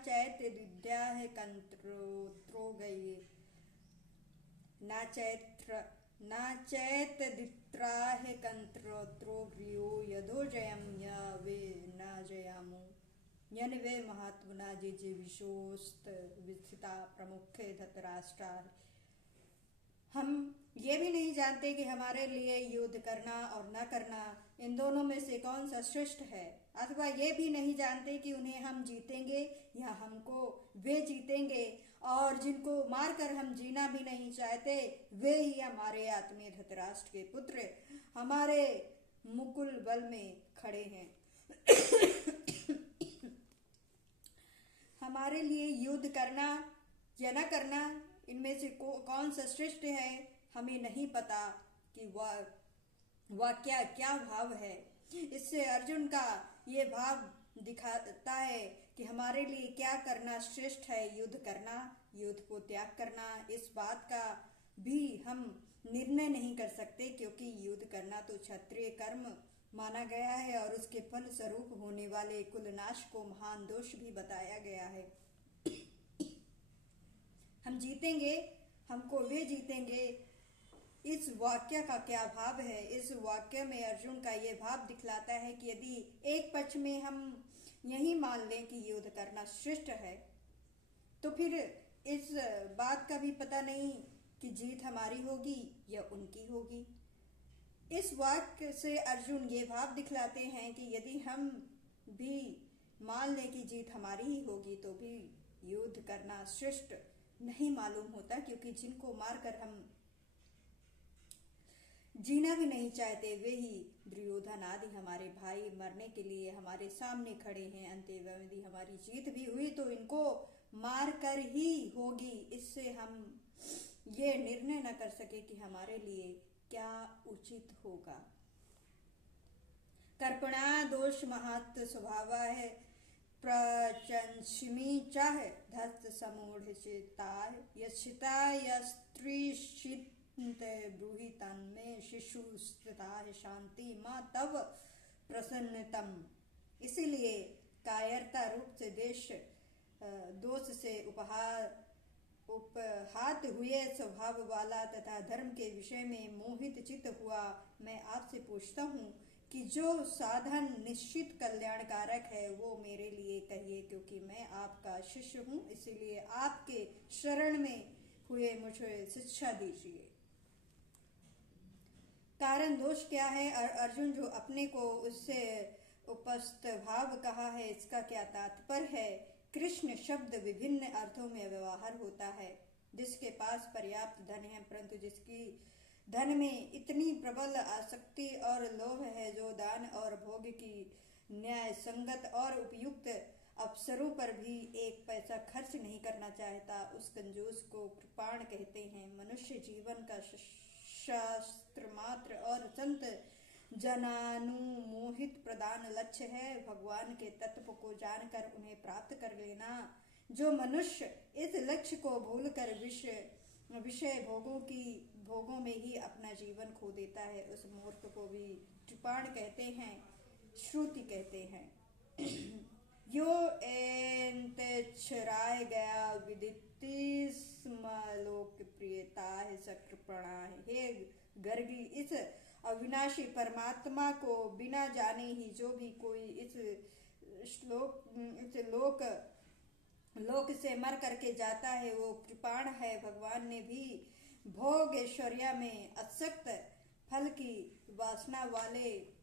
चैत्य विद्या है कंत्रो गये न चैत्य है कंत्रो व्रियो यदो जयम या वे न जयामो यनवे महात्मना जे विशोस्त विस्थिता प्रमुखे धतराष्ट्रा। हम ये भी नहीं जानते कि हमारे लिए युद्ध करना और न करना इन दोनों में से कौन सा श्रेष्ठ है, अथवा ये भी नहीं जानते कि उन्हें हम जीतेंगे या हमको वे जीतेंगे, और जिनको मारकर हम जीना भी नहीं चाहते वे ही हमारे आत्मीय धृतराष्ट्र के पुत्र हमारे मुकुल बल में खड़े हैं। हमारे लिए युद्ध करना या न करना इनमें से कौन सा श्रेष्ठ है, हमें नहीं पता कि वह क्या भाव है। इससे अर्जुन का ये भाव दिखाता है कि हमारे लिए क्या करना श्रेष्ठ है, युद्ध करना, युद्ध को त्याग करना। इस बात का भी हम निर्णय नहीं कर सकते, क्योंकि युद्ध करना तो क्षत्रिय कर्म माना गया है और उसके फल स्वरूप होने वाले कुलनाश को महान दोष भी बताया गया है। हम जीतेंगे, हमको वे जीतेंगे, इस वाक्य का क्या भाव है। इस वाक्य में अर्जुन का ये भाव दिखलाता है कि यदि एक पक्ष में हम यही मान लें कि युद्ध करना श्रेष्ठ है, तो फिर इस बात का भी पता नहीं कि जीत हमारी होगी या उनकी होगी। इस वाक्य से अर्जुन ये भाव दिखलाते हैं कि यदि हम भी मान लें कि जीत हमारी ही होगी, तो भी युद्ध करना श्रेष्ठ नहीं मालूम होता, क्योंकि जिनको मारकर हम जीना भी नहीं चाहते वे ही दुर्योधन आदि हमारे भाई मरने के लिए हमारे सामने खड़े हैं। अंततः यदि हमारी जीत भी हुई तो इनको मार कर ही होगी। इससे हम ये निर्णय न कर सके कि हमारे लिए क्या उचित होगा। कर्पणा दोष महत् स्वभाव है प्रचंसिमी चाह धस्त समूढ़ चिताय यशिता यस्त्रीषित ब्रूहि तन्मे शिशु स्थिता शांति माँ तव प्रसन्नतम। इसीलिए कायरता रूप से दोष से उपहात हुए स्वभाव वाला तथा धर्म के विषय में मोहित चित्त हुआ मैं आपसे पूछता हूँ कि जो साधन निश्चित कल्याणकारक है वो मेरे लिए कहिए, क्योंकि मैं आपका शिष्य हूँ। इसीलिए आपके शरण में हुए मुझे शिक्षा दीजिए। कारण दोष क्या है? अर्जुन जो अपने को उससे उपस्थ भाव कहा है, इसका क्या तात्पर्य है? कृष्ण शब्द विभिन्न अर्थों में व्यवहार होता है। जिसके पास पर्याप्त धन है, परंतु जिसकी धन में इतनी प्रबल आसक्ति और लोभ है जो दान और भोग की न्याय संगत और उपयुक्त अवसरों पर भी एक पैसा खर्च नहीं करना चाहता, उस कंजूस को कृपाण कहते हैं। मनुष्य जीवन का शास्त्र मात्र और संत जनानुमोहित प्रधान लक्ष्य है भगवान के तत्व को जानकर उन्हें प्राप्त कर लेना। जो मनुष्य इस लक्ष्य को भूलकर विषय भोगों में ही अपना जीवन खो देता है, उस मूर्ख को भी कृपाण कहते हैं, श्रुति कहते हैं। यो एंतराय गया विदिति स्मलोक प्रियता है सकृपणा है। हे गर्गी, इस अविनाशी परमात्मा को बिना जाने ही जो भी कोई इस लोक से मर करके जाता है वो कृपाण है। भगवान ने भी भोग ऐश्वर्या में असक्त फल की वासना वाले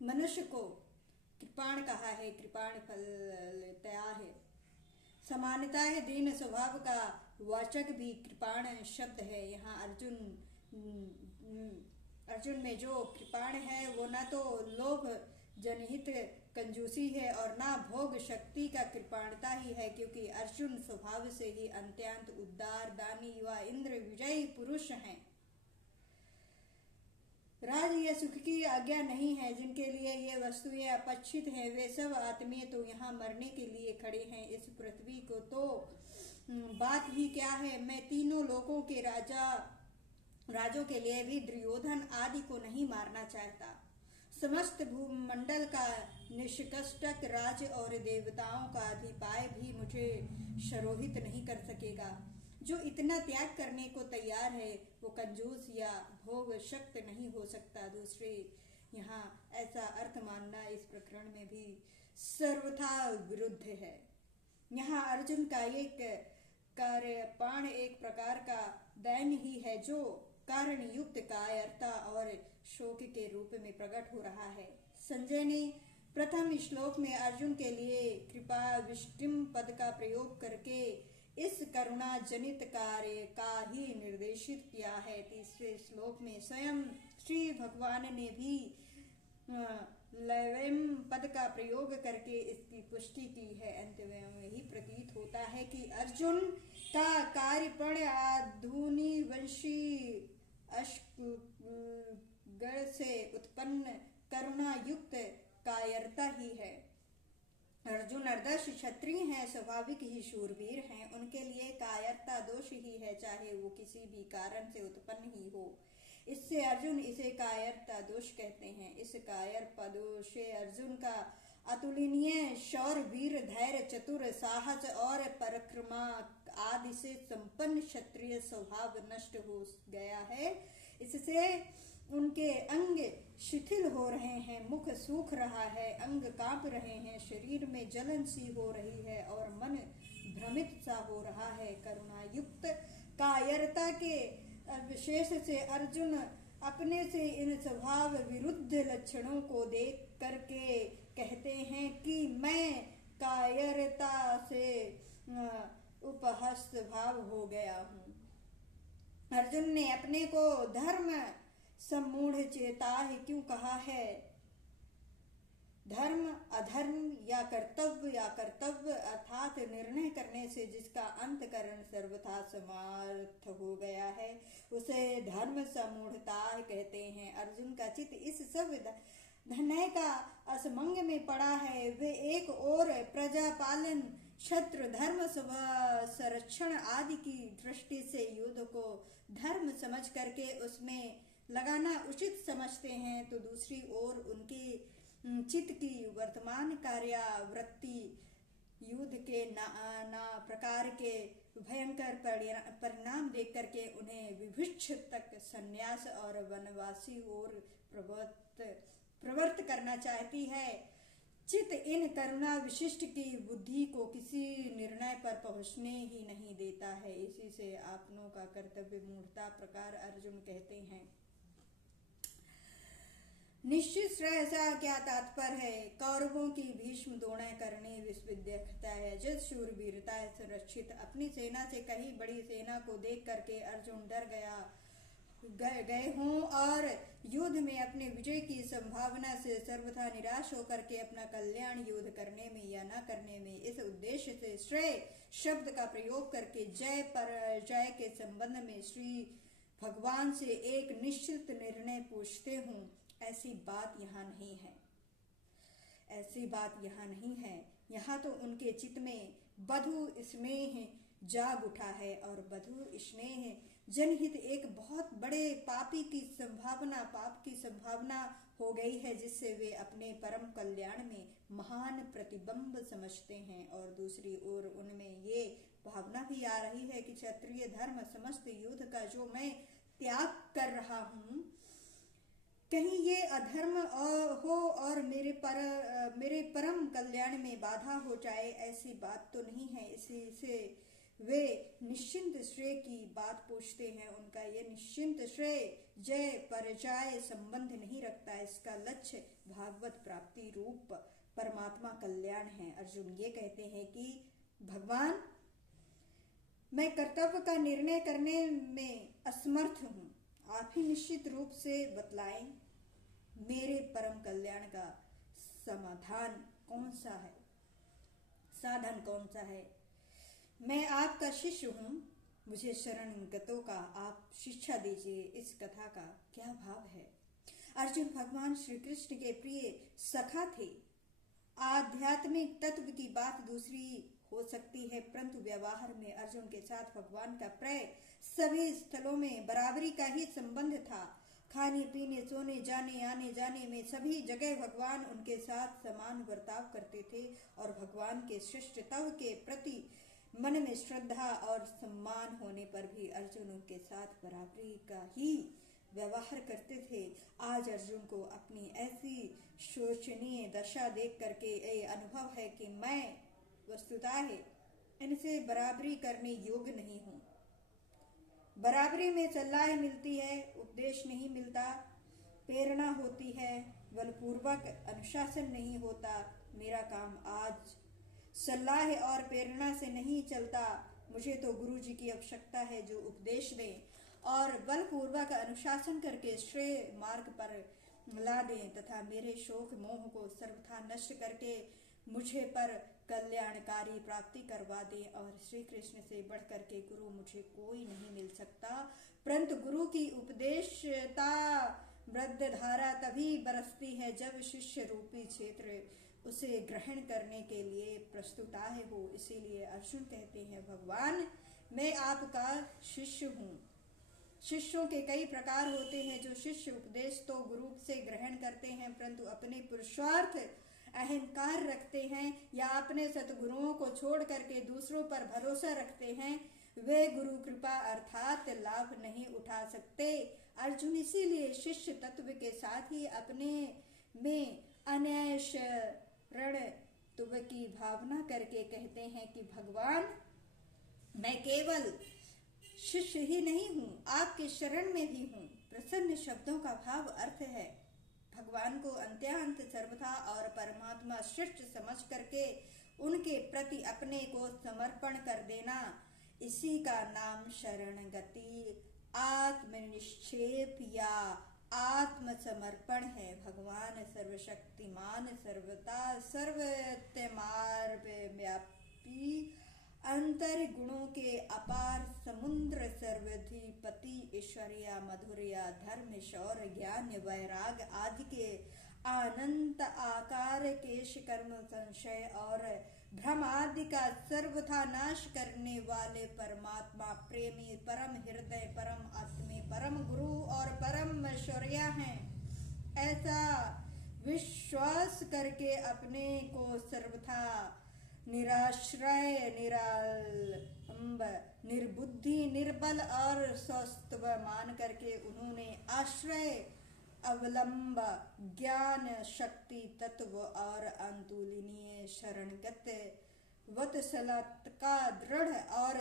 मनुष्य को कृपाण कहा है। कृपाण फल तया है। समानता है दीन स्वभाव का वाचक भी कृपाण शब्द है। यहाँ अर्जुन में जो कृपाण है वो न तो लोभ जनहित कंजूसी है और ना भोग शक्ति का कृपाणता ही है, क्योंकि अर्जुन स्वभाव से ही अत्यंत उदार दानी व इंद्र विजयी पुरुष हैं। राज या सुख की आज्ञा नहीं है। जिनके लिए ये वस्तुएं अपच्छित हैं वे सब आत्मीय तो यहाँ मरने के लिए खड़े हैं। इस पृथ्वी को तो बात ही क्या है। मैं तीनों लोकों के राजों के लिए भी दुर्योधन आदि को नहीं मारना चाहता। समस्त भूमंडल का निष्कष्टक राज और देवताओं का अधिपाय भी मुझे शरोहित नहीं कर सकेगा। जो इतना त्याग करने को तैयार है वो कंजूस या भोग शक्त नहीं हो सकता। दूसरे यहाँ ऐसा अर्थ मानना इस प्रकरण में भी सर्वथा विरुद्ध है। यहाँ अर्जुन का एक कार्यपाण एक प्रकार का दैन्य ही है जो कारण युक्त कायरता और शोक के रूप में प्रकट हो रहा है। संजय ने प्रथम श्लोक में अर्जुन के लिए कृपा विष्टिम पद का प्रयोग करके इस करुणा जनित कार्य का ही निर्देशित किया है। तीसरे श्लोक में स्वयं श्री भगवान ने भी लैवम पद का प्रयोग करके इसकी पुष्टि की है। अंत में यही प्रतीत होता है कि अर्जुन का कार्यपण आधुनि वंशी अश्वगण से उत्पन्न करुणा युक्त कायरता ही है। अर्जुन अर्धश क्षत्रिय हैं, स्वाभाविक ही शूरवीर हैं। उनके लिए कायरता दोष ही है, चाहे वो किसी भी कारण से उत्पन्न ही हो। इससे अर्जुन इसे कायरता दोष कहते हैं। इस कायर पदोषे अर्जुन का अतुलनीय शौर्य, वीर, धैर्य, चतुर, साहस और पराक्रमा आदि से संपन्न क्षत्रिय स्वभाव नष्ट हो गया है। इससे उनके अंग शिथिल हो रहे हैं, मुख सूख रहा है, अंग कांप रहे हैं, शरीर में जलन सी हो रही है और मन भ्रमित सा हो रहा है। करुणायुक्त कायरता के विशेष से अर्जुन अपने से इन स्वभाव विरुद्ध लक्षणों को देख करके कहते हैं कि मैं कायरता से उपहस्त भाव हो गया हूँ। अर्जुन ने अपने को धर्म सम्मूढ़ चेता है क्यों कहा है? धर्म अधर्म या कर्तव्य अर्थात निर्णय करने से जिसका अंतकरण सर्वथा समर्थ हो गया है उसे धर्म सम्मूढ़ता कहते हैं। अर्जुन का चित्त इस सब धन्य का असमंग में पड़ा है। वे एक और प्रजा पालन, क्षत्र धर्म, संरक्षण आदि की दृष्टि से युद्ध को धर्म समझ करके उसमें लगाना उचित समझते हैं, तो दूसरी ओर उनकी चित्त की वर्तमान कार्यावृत्ति युद्ध के नाना प्रकार के भयंकर परिणाम देख करके उन्हें विभिक्ष तक संन्यास और वनवासी और प्रवृत्त करना चाहती है। चित्त इन करुणा विशिष्ट की बुद्धि को किसी निर्णय पर पहुंचने ही नहीं देता है। इसी से आपनों का कर्तव्य मूढ़ता प्रकार अर्जुन कहते हैं। निश्चित श्रेयसा क्या तात्पर्य है? कौरवों की भीष्म द्रोण करनी विश्वविद्यता है, जद शूरवीरता सुरक्षित। अपनी सेना से कहीं बड़ी सेना को देख करके अर्जुन डर गए हों और युद्ध में अपने विजय की संभावना से सर्वथा निराश होकर के अपना कल्याण युद्ध करने में या न करने में, इस उद्देश्य से श्रेय शब्द का प्रयोग करके जय पराजय के संबंध में श्री भगवान से एक निश्चित निर्णय पूछते हूँ, ऐसी बात यहाँ नहीं है। ऐसी बात यहाँ नहीं है। यहाँ तो उनके चित्त में बधु स्नेह जाग उठा है और बधु स्नेह जनहित एक बहुत बड़े पाप की संभावना हो गई है, जिससे वे अपने परम कल्याण में महान प्रतिबंब समझते हैं। और दूसरी ओर उनमें ये भावना भी आ रही है कि क्षत्रिय धर्म समस्त युद्ध का जो मैं त्याग कर रहा हूँ, कहीं ये अधर्म हो और मेरे परम कल्याण में बाधा हो जाए, ऐसी बात तो नहीं है। इसी से वे निश्चिंत श्रेय की बात पूछते हैं। उनका ये निश्चिंत श्रेय जय पराजय संबंध नहीं रखता। इसका लक्ष्य भागवत प्राप्ति रूप परमात्मा कल्याण है। अर्जुन ये कहते हैं कि भगवान, मैं कर्तव्य का निर्णय करने में असमर्थ हूँ, आप ही निश्चित रूप से बतलाएं मेरे परम कल्याण का समाधान कौन सा है, साधन कौन सा है। मैं आपका शिष्य हूँ, मुझे शरणगतों का आप शिक्षा दीजिए। इस कथा का क्या भाव है? अर्जुन भगवान श्री कृष्ण के प्रिय सखा थे। आध्यात्मिक तत्व की बात दूसरी हो सकती है, परंतु व्यवहार में अर्जुन के साथ भगवान का प्रेम सभी स्थलों में बराबरी का ही संबंध था। खाने पीने, सोने, जाने, आने जाने में सभी जगह भगवान उनके साथ समान बर्ताव करते थे और भगवान के शिष्टत्व के प्रति मन में श्रद्धा और सम्मान होने पर भी अर्जुन उनके साथ बराबरी का ही व्यवहार करते थे। आज अर्जुन को अपनी ऐसी शोचनीय दशा देख करके ये अनुभव है कि मैं वस्तुतः इनसे बराबरी करने योग्य नहीं हूँ। बराबरी में सलाह मिलती है, उपदेश नहीं मिलता, प्रेरणा होती है, बलपूर्वक अनुशासन नहीं होता। मेरा काम आज सलाह और प्रेरणा से नहीं चलता। मुझे तो गुरु जी की आवश्यकता है जो उपदेश दें और बलपूर्वक अनुशासन करके श्रेय मार्ग पर ला दें तथा मेरे शोक मोह को सर्वथा नष्ट करके मुझे पर कल्याणकारी प्राप्ति करवा दे। और श्री कृष्ण से बढ़ करके गुरु मुझे कोई नहीं मिल सकता, परंतु गुरु की उपदेशता वृद्ध धारा तभी बरसती है जब शिष्य रूपी क्षेत्र उसे ग्रहण करने के लिए प्रस्तुताय हो। इसीलिए अर्जुन कहते हैं, भगवान मैं आपका शिष्य हूँ। शिष्यों के कई प्रकार होते हैं। जो शिष्य उपदेश तो गुरु से ग्रहण करते हैं परंतु अपने पुरुषार्थ अहंकार रखते हैं या अपने सतगुरुओं को छोड़ करके दूसरों पर भरोसा रखते हैं, वे गुरु कृपा अर्थात लाभ नहीं उठा सकते। अर्जुन इसीलिए शिष्य तत्व के साथ ही अपने में अन्याय शरण तुव की भावना करके कहते हैं कि भगवान मैं केवल शिष्य ही नहीं हूँ, आपके शरण में भी हूँ। प्रसन्न शब्दों का भाव अर्थ है भगवान को अंत्यान्त सर्वथा और परमात्मा श्रेष्ठ समझ करके उनके प्रति अपने को समर्पण कर देना। इसी का नाम शरणगति, आत्मनिक्षेप या आत्मसमर्पण है। भगवान सर्वशक्तिमान, सर्वता सर्वव्यापी, अंतर गुणों के अपार समुद्र, सर्वधिपति, ऐश्वर्या, मधुर्या, धर्म, शौर्य, ज्ञान, वैराग आदि के अनंत आकार, केश, कर्म, संशय और भ्रम आदि का सर्वथा नाश करने वाले परमात्मा, प्रेमी, परम हृदय, परम आत्मे, परम गुरु और परम शौर्या हैं। ऐसा विश्वास करके अपने को सर्वथा निराश्रय, निरालंब, निर्बुद्धि, निर्बल और सौष्ठव मान करके उन्होंने आश्रय, अवलंब, ज्ञान, शक्ति, तत्व और अतुलनीय शरणगत वत्सलता का दृढ़ और